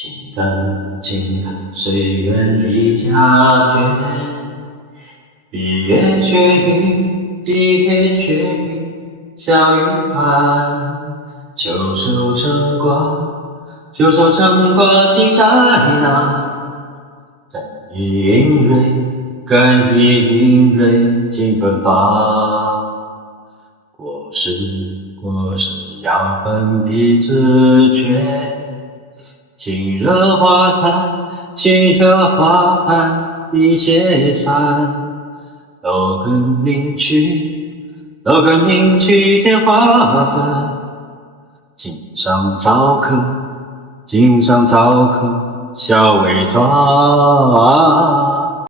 情感，情感，岁月的家眷。闭月却雨，闭月却雨，小雨盼。秋收成瓜，秋收成瓜，心在哪？甘以饮蕊，甘以饮蕊，尽芬芳。果实，果实要分彼此缺。情热花坛，情热花坛已解散，都更名去，都更名去添花粉。锦上早客，锦上早客笑伪装。